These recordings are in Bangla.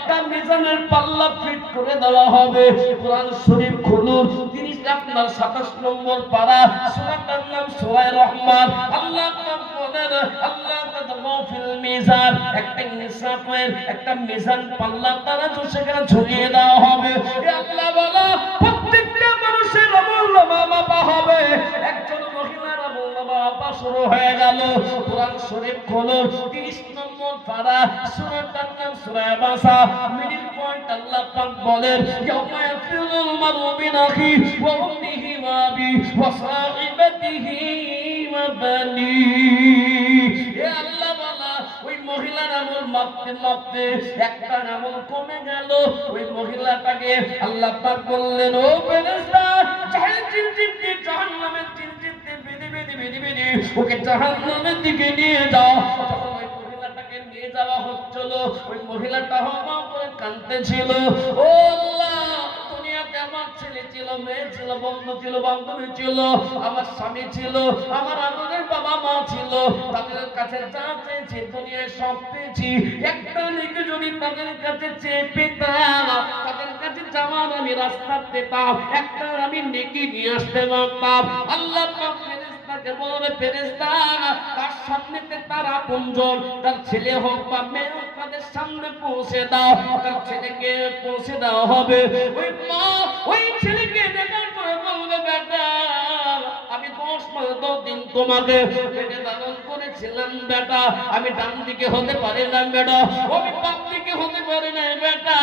একটা মিজানের পাল্লা ফিট করে দেওয়া হবে। কোরআন শরীফ খুলুন, 30 আপনার 27 নম্বর পারা, সূরাটার নাম সূরা রহমান। আল্লাহ পাক বলেন, আল্লাহ তাআলা ফিল মিজান, একটা ইনসাফের একটা মিজান পাল্লা তারা সেখানে ঝুলিয়ে দেওয়া হবে। আল্লাহ বলা প্রত্যেকটা মানুষের আমলনামা মাপা হবে। একজন মহিলার আমলনামা মাপা শুরু হয়ে গেল। কোরআন শরীফ খুলুন, 30 নম্বর পারা, সূরাটার নাম সূরা বাসা। মিডল পয়েন্ট আল্লাহ পাক বলেন, ইয়াউমা ইয়াফিরুল মারউ মিন আখি ওয়া উম্মিহি ওয়া আবি ওয়া সাহিবাতিহি ওয়া বানি। এ আল্লাহ বলা ওই মহিলার আমল মাপতে মাপতে একটা আমল কমে গেল। ওই মহিলাটাকে আল্লাহ পাক বললেন, ও ফেরেশতা, জাহান্নামের চিনচিনতে বেঁধে বেঁধে বেঁধে বেঁধে ওকে জাহান্নামের দিকে নিয়ে যাও। ওই মহিলাটাকে নিয়ে যাওয়া হচ্ছিল। ওই মহিলাটা হাওয়া করে কাঁদতেছিল, ও আল্লাহ, দুনিয়াতে আমার ছেলে ছিল, মেয়ে ছিল, বন্ধু ছিল, বান্ধবী ছিল, আমার স্বামী ছিল, আমার আদরের বাবা মা ছিল, তাদের কাছে যা চেয়েছি দুনিয়ায় সব পেয়েছি। একটা নেকি যদি তাদের কাছে চেয়ে পেতাম, তাদের কাছে যাওয়ার আমি রাস্তা পেতাম, একটা আমি নেকি নিয়ে আসতে পারতাম। আল্লাহ পাক ফেরেশতাকে বলে, ফেরেশতা, তার সামনেতে তার আপনজন, তার ছেলে হোক বা মেয়ে হোক, তাদের সামনে পৌঁছে দাও। তার ছেলেকে পৌঁছে দেওয়া হবে। ওই মা ওই ছেলেকে দেখার পরে বলবে, বেটা, আমি 10 দিন তোমাকে পেটে লালন করেছিলাম বেটা, আমি ডান দিকে হতে পারি না বেটা, আমি বাম দিকে হতে পারি না বেটা,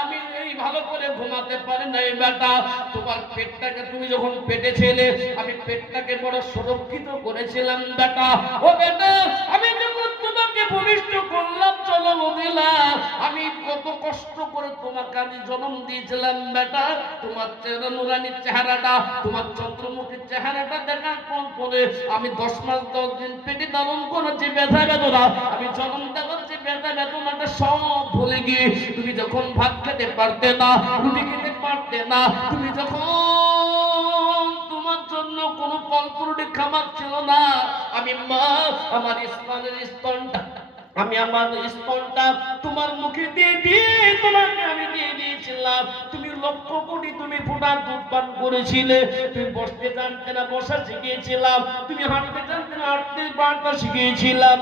আমি এই ভালো করে ঘুমাতে পারি না বেটা। তোমার পেটটাকে তুমি যখন পেটে ছিলে, আমি পেটটাকে বড় সুরক্ষিত করেছিলাম বেটা। ও বেটা, আমি যখন তোমাকে ভূমিষ্ঠ করলাম, জন্ম দিলাম, আমি কত কষ্ট করে তোমাকে আমি জন্ম দিয়েছিলাম বেটা। তোমার নুরানির চেহারাটা, তোমার চন্দ্রমুখীর চেহারাটা দেখার পরে আমি 10 মাস 10 দিন পেটে লালন করেছি, ব্যথা বেদনা, আমি জন্ম দেওয়ার যে ব্যথা বেদনাটা সব ভুলে গিয়ে, তুমি যখন ভাত খেতে পারতে না, রুটি খেতে পারতে না, তুমি যখন তোমার জন্য কোনো ফলফ্রুটি খাবার ছিল না, আমি মা আমার ইসলামের স্তনটা, আমি আমার স্তনটা তোমার মুখে দিয়ে দিয়ে তোমাকে আমি দিয়ে দিয়েছিলাম। তুমি লক্ষ কোটি তুমি ফোঁটার দুধ পান করেছিলে। তুমি বসতে জানতে না, বসা শিখিয়েছিলাম। তুমি হাঁটতে জানতে না, হাঁটতে পারতে শিখিয়েছিলাম।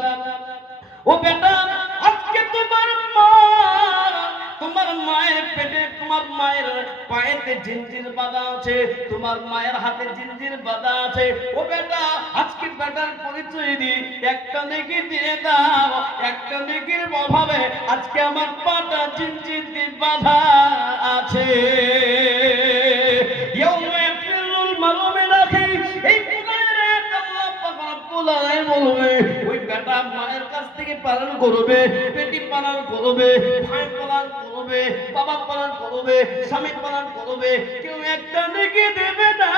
ও বেটা, আজকে তোমার মা, তোমার মায়ের পেটে, তোমার মায়ের পায়েতে জিঞ্জির বাঁধা আছে, তোমার মায়ের হাতে জিঞ্জির বাঁধা আছে। ও বেটা, আজকে বেটার পরিচয় দি, একটা নেকি দিয়ে দাও। একটা নেকির অভাবে আজকে আমার পাটা জিঞ্জির দিয়ে বাঁধা আছে। ইয়াউমা ইয়াফিরুল মারউ মিন আখি, এই বলবে ওই বেটা মায়ের কাছ থেকে পালন করবে, পেটি পালন করবে, ভাই পালন করবে, বাবা পালন করবে, স্বামী পালন করবে, কেউ একটা নেকি দেবে না।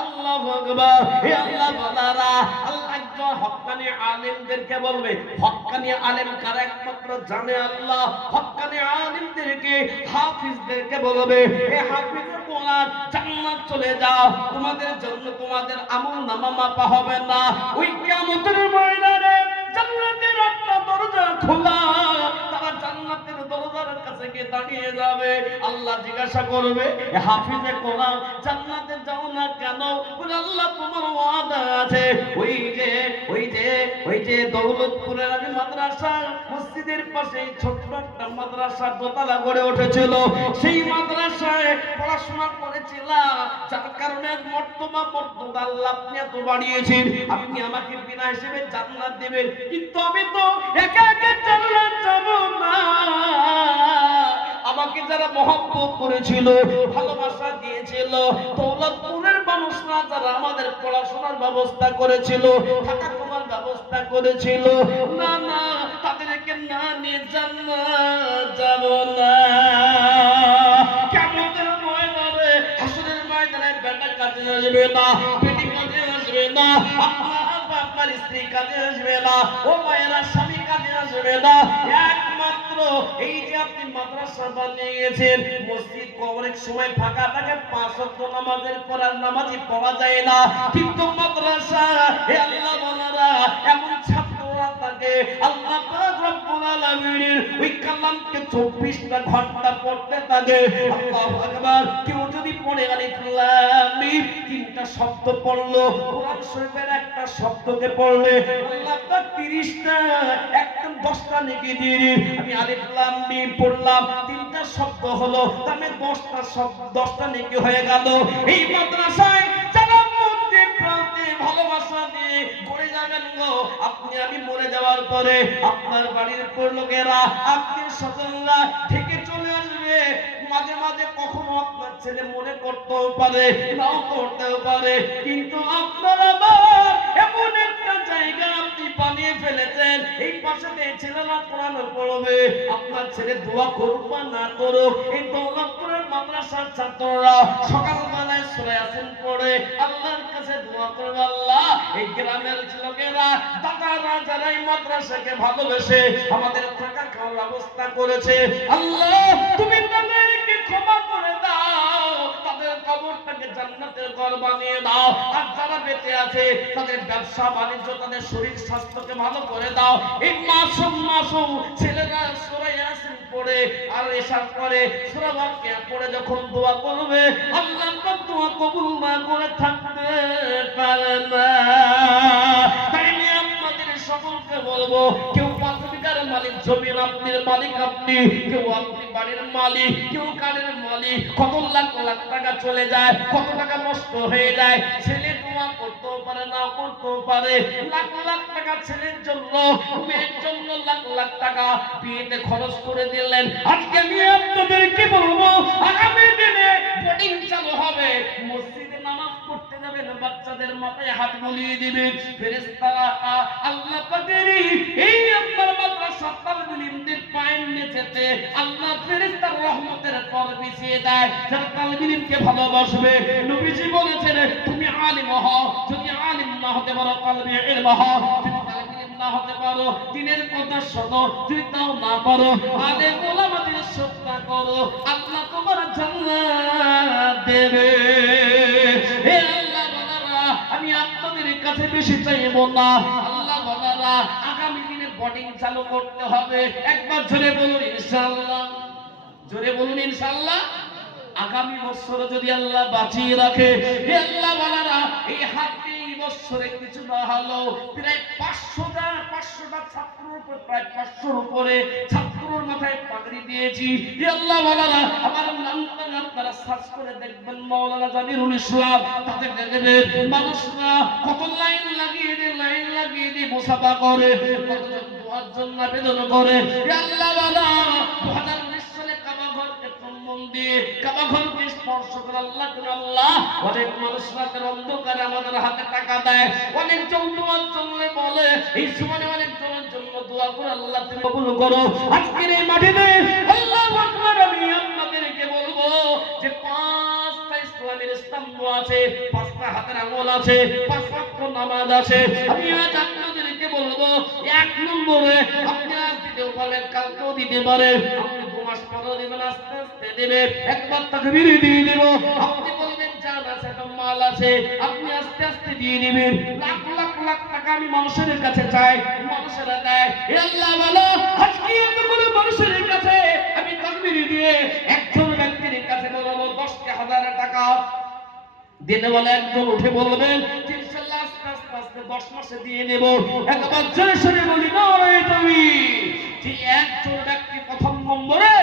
আল্লাহু আকবার। হে আল্লাহ বান্দারা, আল্লাহ একজন হক্কানি আলেমদেরকে বলবে, হক্কানি আলেম কারা একমাত্র জানে আল্লাহ। হক্কানি আলেমদেরকে, হাফিজদেরকে বলবে, হে হাফিজের কোরআন, জান্নাত চলে যাও, তোমাদের জন্য তোমাদের আমলনামা মাপা হবে না। ওই কিয়ামতের ময়দানে জান্নাতের একটা দরজা খোলা, তারা জান্নাতের দরজার কাছে গিয়ে দাঁড়িয়ে যাবে। আল্লাহ জিজ্ঞাসা করবে, হাফিজে কোরআন, জান্নাতে যাও না কেন? বলে, আল্লাহ তোমার ওয়াদা আছে। ওই যে দৌলতপুরের আমি মাদ্রাসা, মসজিদের পাশে ছোট্ট একটা মাদ্রাসা দোতলা গড়ে উঠেছিল, সেই মাদ্রাসায় পড়াশোনা করেছিলাম, যার কারণে মর্তবা আল্লাহ আপনি এত বাড়িয়েছেন, আপনি আমাকে বিনা হিসেবে জান্নাত দেবেন। কিন্তু আমি তো একা একা জান্নাত যাব না। আমাকে যারা মহব্বত করেছিল, ভালোবাসা দিয়েছিল, দৌলতপুরের মানুষরা যারা আমাদের পড়াশোনার ব্যবস্থা করেছিল, থাকা খাওয়ার ব্যবস্থা করেছিল, না না, তাদেরকে না নিয়ে জান্নাত যাব না। কিয়ামতের ময়দানে, হাসরের ময়দানে বেটা কাজে আসবে না, বেটি কাজে আসবে না, আপনার স্ত্রী কাজে আসবে না, ও মায়েরা স্বামী কাজে আসবে না। একমাত্র এই যে আপনি মাদ্রাসা বানিয়েছেন, মসজিদ অনেক সময় ফাঁকা থাকে, 5 ওয়াক্ত নামাজের পর আর নামাজি পাওয়া যায় না, কিন্তু মাদ্রাসা, হে আল্লাহ বান্দারা, এমন ছাত্ররা থাকে আল্লাহ পাক রব্বুল আলামিনের ওই কালামকে 24টা ঘন্টা পড়তে থাকে। আল্লাহু আকবার। কেউ যদি পড়ে আলিফ লাম মিম তিনটা শব্দ পড়লো, কোরআন শরীফের একটা শব্দকে পড়লে আল্লাহ পাক 30টা একদম 10টা নেকি দিয়ে। আমি আলিফ লাম মিম পড়লাম, তিনটা শব্দ হলো, তাহলে 10টা শব্দ 10টা নেকি হয়ে গেল। এই মাদ্রাসায় যারা মধ্যে প্রান্তে ভালোবাসা দিয়ে পড়ে যাবেন গো, আপনি আমি মরে যাওয়ার পরে আপনার বাড়ির লোকেরা আত্মীয় স্বজনরা থেকে চলে আসবে। মাঝে মাঝে কখনো আপনার ছেলে মনে করতেও পারে, নাও করতেও পারে, কিন্তু আপনার আবার এমন একটা জায়গা আপনি বানিয়ে ফেলেছেন, এই পাশে ছেলেরা কোরআন পড়বে, আপনার ছেলে দোয়া করুক বা না করুক, এই দৌলতপুরের মাদ্রাসার ছাত্ররা সকালবেলায় সূরা ইয়াসিন পড়ে আল্লাহর কাছে দোয়া করবে, আল্লাহ এই গ্রামের লোকেরা দাদারা যারা এই মাদ্রাসাকে ভালোবেসে আমাদের থাকা খাওয়ার ব্যবস্থা করেছে, আল্লাহ তুমি তাদেরকে ক্ষমা করে দাও, তাদের কবরটাকে জান্নাতের ঘর বানিয়ে দাও। আর যারা বেঁচে আছে তাদের ব্যবসা বাণিজ্য, তাদের শরীর স্বাস্থ্যকে ভালো করে দাও। এই মাসুম ছেলেরা সূরা ইয়াসিন পড়ে আর এশার পরে সূরা ওয়াকিয়া পড়ে যখন দোয়া করবে, আল্লাহ পাক দোয়া কবুল না করে থাকতে পারে না। তাই আমি আপনাদের সকলকে বলবো, কেউ 5 বিঘার মালিক জমির আপনি মালিক, আপনি কেউ আপনি বাড়ির মালিক, কেউ কারের মালিক, কত লাখ লাখ টাকা চলে যায়, কত টাকা নষ্ট হয়ে যায়, ছেলে দোয়া করতেও পারে না করতেও পারে, লাখ লাখ টাকা ছেলের জন্য মেয়ের জন্য লাখ লাখ টাকা বিয়েতে খরচ করে দিলেন। আজকে আমি আপনাদেরকে বলবো, আগামী দিনে বোর্ডিং চালু হবে, মসজিদে নামাজ পড়তে যাবেন, বাচ্চাদের মাথায় হাত বুলিয়ে দিবেন, ফেরেশতারা আল্লাহ পাকের এই আপনার মাদ্রাসা তালিবুল ইলমদের পায়ের নিচেতে আল্লাহ ফেরেশতার রহমতের পর বিছিয়ে দেয়, যারা তালিবুল ইলমকে ভালোবাসবে। নবীজি বলেছেন, তুমি আলিম হও, যদি আলিম না হতে পারো তালিবুল ইলম হও, যদি তালিবুল ইলম না হতে পারো দ্বীনের কথা শোনো, যদি তাও না পারো আলেম ওলামাদের শ্রদ্ধা করো, আল্লাহ তোমার জান্নাত দেবে। হে আল্লাহ বান্দারা, আমি আপনাদের কাছে বেশি চাইবো না। আল্লাহ বান্দারা, আগামী দিনে বোর্ডিং চালু করতে হবে, একবার জোরে বলুন ইনশাআল্লাহ, জোরে বলুন ইনশাআল্লাহ। আগামী বছর যদি আল্লাহ বাঁচিয়ে রাখে, হে আল্লাহ বান্দারা, এই হাতে এই বছরে কিছু না হলো প্রায় 500টা ছাত্রের উপর, প্রায় 500-র উপরে ছাত্রর মাথায় পাগড়ি দিয়েছি। হে আল্লাহ বান্দারা, আমার নামটা আপনারা সার্চ করে দেখবেন, মাওলানা জামিরুল ইসলাম, তাদের দেখবেন মানুষরা কত লাইন লাগিয়ে দিয়ে মুসাফা করে, কতজন দোয়ার জন্য আবেদন করে। হে আল্লাহ বান্দারা, 2019 সালে কাবাঘরকে চুম্বন দিয়ে কাবাঘরকে স্পর্শ করে আল্লাহ করে আল্লাহ, অনেক মানুষ রাতের অন্ধকারে আমাদের হাতে টাকা দেয়, অনেক জন দোয়ার জন্য বলে, এই সময় অনেক জনের জন্য দোয়া করে, আল্লাহ তুমি কবুল করো। আজকের এই মাটিতে আল্লাহু আকবার, আমি আপনাদেরকে বলবো যে 5টা ইসলামের স্তম্ভ আছে, 5টা হাতের আঙ্গুল আছে, 5 ওয়াক্ত নামাজ আছে। আমি আজ আপনাদেরকে বলবো, 1 নম্বরে আপনি আজ দিতেও পারেন, কালকেও দিতে পারেন, আপনি 2 মাস পরেও দিবেন, আস্তে আস্তে দেবে, একবার তাকবীর দিয়ে দেব, আপনি বলবেন জান আছে তো মাল আছে, আপনি আস্তে আস্তে দিয়ে দিবেন। লাখ লাখ লাখ টাকা আমি মানুষের কাছে চাই, মানুষেরা দেয়। হে আল্লাহ বলো, আজকে এতগুলো মানুষের কাছে আমি তাকবীর দিয়ে একজন ব্যক্তির কাছে বলবো 10,000 টাকা দিতে বলে, একজন উঠে বলবেন ইনশাআল্লাহ আস্তে আস্তে 10 মাসে দিয়ে নেব। একবার জোরে সোরে বলি নারে তাকবীর। যে একজন ব্যক্তি প্রথম নম্বরে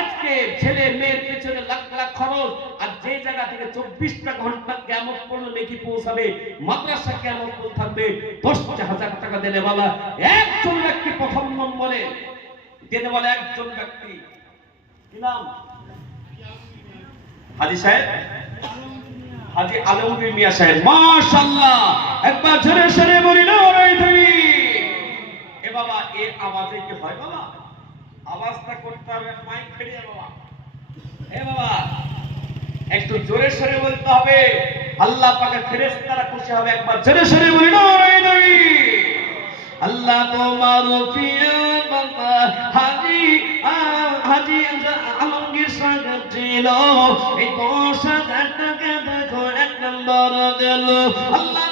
আজকে ছেলে মেয়ের পেছনে লাখ লাখ খরচ, আর যে জায়গা থেকে 24টা ঘন্টা কিয়ামত পর্যন্ত নেকি পৌঁছাবে, মাদ্রাসা কিয়ামত পর্যন্ত থাকবে, 10,000 টাকা দেনে বলা একজন ব্যক্তি প্রথম নম্বরে দেনে বলা, একজন ব্যক্তি। কি নাম? হাজী সাহেব, হাজী আলমগীর মিয়া সাহেব, মাশাআল্লাহ। একবার জোরে সোরে বলি নারে তাকবীর। এ বাবা, এ আওয়াজে কি হয় বাবা? আওয়াজটা করতে হবে, মাইক ফেরিয়ে বাবা। এ বাবা, একটু জোরে সোরে বলতে হবে, আল্লাহ পাকের ফেরেশতারা খুশি হবে। একবার জোরে সোরে বলি নারে তাকবীর। আল্লাহ তোমার প্রিয় বাবা হাজী আলমগীর সাহেব ছিল, এই 10,000 টাকা দেখো 1 নম্বর দিল। আল্লাহ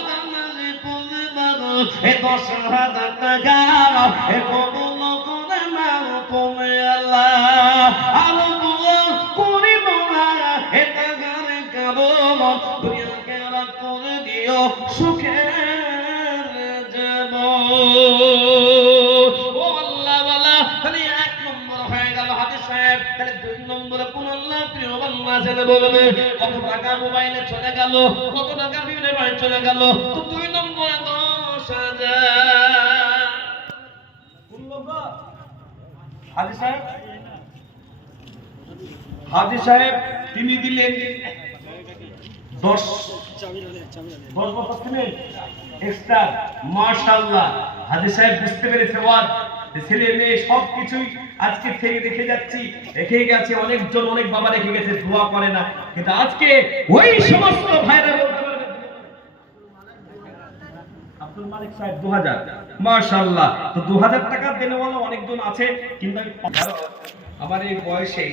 10,000 টাকা কবুল করে নাও তুমি আল্লাহ। আর দোয়া করি মোরা টাকার কারণ দুনিয়াকে আর করে দিও সুখের জীবন। ও আল্লাহ বলা তাহলে 1 নম্বর হয়ে গেল হাদিস সাহেব। তাহলে 2 নম্বরে কোন আল্লাহ প্রিয় বান্দা জেনে বলবে কত টাকা মোবাইলে চলে গেল, কত টাকা বিলে বাড়ি চলে গেল। তো 2 নম্বরে 10,000 কোন লোক হাদিস সাহেব, হাদিস সাহেব তিনি দিলেন 10 বছর ছিলেন এক্সট্রা। মাশাআল্লাহ হাদিস সাহেব বুঝতে পেরেছে ওয়াজ ছেলে মেয়ে সবকিছুই আজকে থেকে রেখে যাচ্ছি, রেখে গেছে অনেকজন, অনেক বাবা রেখে গেছে, দোয়া করে না। কিন্তু আজকে ওই সমস্ত ভাইরা বলতে পারবে আব্দুল মালিক সাহেব 2000 মাশাআল্লাহ। তো 2000 টাকা দেনেওয়ালা অনেকজন আছে, কিন্তু আমার এই বয়সে